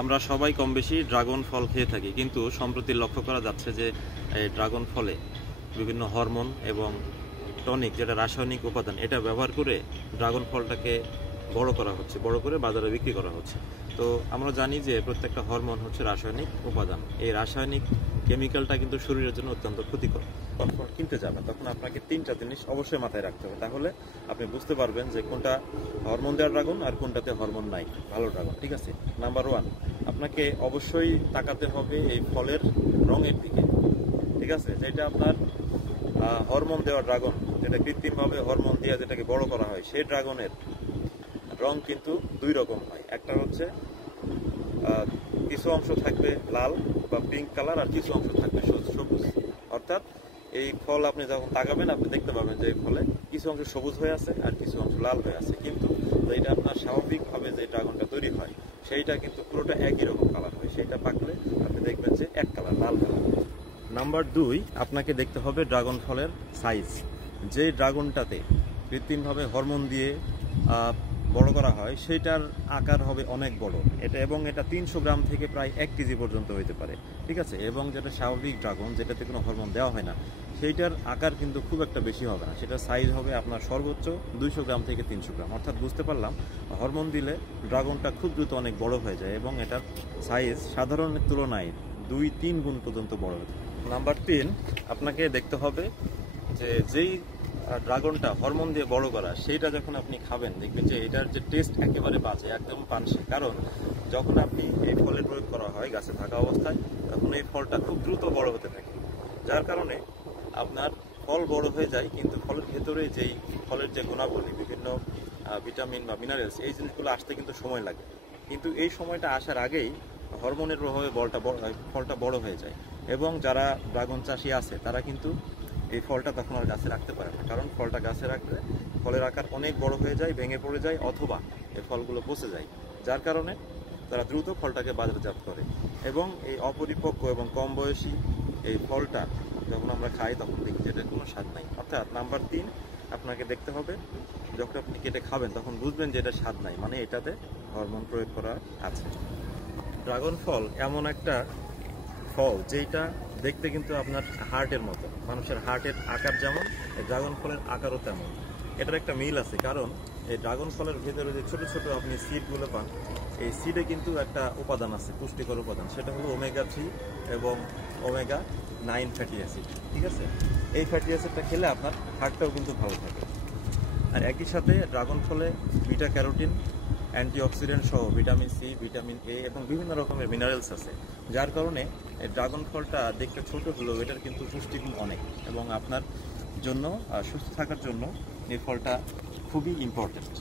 আমরা সবাই কম বেশি ড্রাগন ফল খেয়ে থাকি, কিন্তু সম্প্রতি লক্ষ্য করা যাচ্ছে যে এই ড্রাগন ফলে বিভিন্ন হরমোন এবং টনিক, যেটা রাসায়নিক উপাদান, এটা ব্যবহার করে ড্রাগন ফলটাকে বড় করা হচ্ছে, বড় করে বাজারে বিক্রি করা হচ্ছে। তো আমরা জানি যে প্রত্যেকটা হরমোন হচ্ছে রাসায়নিক উপাদান। এই রাসায়নিক কেমিক্যালটা কিন্তু শরীরের জন্য অত্যন্ত ক্ষতিকর। যখন কিনতে যাবেন তখন আপনাকে 3টা জিনিস অবশ্যই মাথায় রাখতে হবে, তাহলে আপনি বুঝতে পারবেন যে কোনটা হরমোন দেওয়া ড্রাগন আর কোনটাতে হরমোন নাই, ভালো ড্রাগন। ঠিক আছে, নাম্বার 1, আপনাকে অবশ্যই তাকাতে হবে এই ফলের রঙের দিকে। ঠিক আছে, যেটা আপনার হরমোন দেওয়া ড্রাগন, যেটা কৃত্রিমভাবে হরমোন দিয়ে যেটাকে বড় করা হয়, সেই ড্রাগনের রং কিন্তু 2 রকম হয়। একটা হচ্ছে কিছু অংশ থাকবে লাল বা পিঙ্ক কালার, আর কিছু অংশ থাকবে সবুজ। অর্থাৎ এই ফল আপনি যখন তাকাবেন আপনি দেখতে পাবেন যে এই ফলে কিছু অংশ সবুজ হয়ে আছে আর কিছু অংশ লাল হয়ে আছে, কিন্তু এটা আপনার স্বাভাবিকভাবে যে ড্রাগনটা তৈরি হয় সেইটা কিন্তু পুরোটা একই রকম কালার হয়। সেইটা পাকলে আপনি দেখবেন যে এক কালার, লাল কালার। নাম্বার 2, আপনাকে দেখতে হবে ড্রাগন ফলের সাইজ। যে ড্রাগনটাতে কৃত্রিমভাবে হরমোন দিয়ে বড় করা হয় সেইটার আকার হবে অনেক বড়, এটা 300 গ্রাম থেকে প্রায় 1 কেজি পর্যন্ত হইতে পারে। ঠিক আছে, এবং যেটা স্বাভাবিক ড্রাগন, যেটাতে কোনো হরমোন দেওয়া হয় না, সেইটার আকার কিন্তু খুব একটা বেশি হবে না। সেটার সাইজ হবে আপনার সর্বোচ্চ 200 গ্রাম থেকে 300 গ্রাম। অর্থাৎ বুঝতে পারলাম হরমোন দিলে ড্রাগনটা খুব দ্রুত অনেক বড় হয়ে যায় এবং এটার সাইজ সাধারণের তুলনায় 2-3 গুণ পর্যন্ত বড় হয়ে যায়। নাম্বার 3, আপনাকে দেখতে হবে যে যেই ড্রাগনটা হরমোন দিয়ে বড় করা, সেইটা যখন আপনি খাবেন দেখবেন যে এটার যে টেস্ট একেবারে বাজে, একদম পানসে। কারণ যখন আপনি এই ফলের প্রয়োগ করা হয় গাছে থাকা অবস্থায়, তখন এই ফলটা খুব দ্রুত বড় হতে থাকে, যার কারণে আপনার ফল বড় হয়ে যায়, কিন্তু ফলের ভেতরে যেই ফলের যে গুণাবলী, বিভিন্ন ভিটামিন বা মিনারেলস, এই জিনিসগুলো আসতে কিন্তু সময় লাগে। কিন্তু এই সময়টা আসার আগেই হরমোনের প্রভাবে ফলটা বড় হয়ে যায়, এবং যারা ড্রাগন চাষি আছে তারা কিন্তু এই ফলটা তখন আর গাছে রাখতে পারে না। কারণ ফলটা গাছে রাখলে ফলের আকার অনেক বড় হয়ে যায়, ভেঙে পড়ে যায়, অথবা এই ফলগুলো পচে যায়, যার কারণে তারা দ্রুত ফলটাকে বাজারজাত করে। এবং এই অপরিপক্ক এবং কম বয়সী এই ফলটা যখন আমরা খাই তখন দেখি যে এটার কোনো স্বাদ নাই। অর্থাৎ নাম্বার 3, আপনাকে দেখতে হবে যখন আপনি কেটে খাবেন তখন বুঝবেন যে এটা স্বাদ নাই, মানে এটাতে হরমোন প্রয়োগ করা আছে। ড্রাগন ফল এমন একটা ফল যেটা দেখতে কিন্তু আপনার হার্টের মতো, মানুষের হার্টের আকার যেমন, এই ড্রাগন ফলের আকারও তেমন। এটার একটা মিল আছে, কারণ এই ড্রাগন ফলের ভেতরে যে ছোট ছোট আপনি সিডগুলো পান, এই সিডে কিন্তু একটা উপাদান আছে, পুষ্টিকর উপাদান, সেটা হলো ওমেগা-3 এবং ওমেগা-9 ফ্যাটি অ্যাসিড। ঠিক আছে, এই ফ্যাটি অ্যাসিডটা খেলে আপনার হার্টটাও কিন্তু ভালো থাকে। আর একই সাথে ড্রাগন ফলে বিটা ক্যারোটিন, অ্যান্টিঅক্সিডেন্ট সহ ভিটামিন সি, ভিটামিন এ এবং বিভিন্ন রকমের মিনারেলস আছে, যার কারণে এই ড্রাগন ফলটা দেখতে ছোট হলেও এটার কিন্তু পুষ্টিগুণ অনেক, এবং আপনার জন্য সুস্থ থাকার জন্য এই ফলটা খুবই ইম্পর্টেন্ট।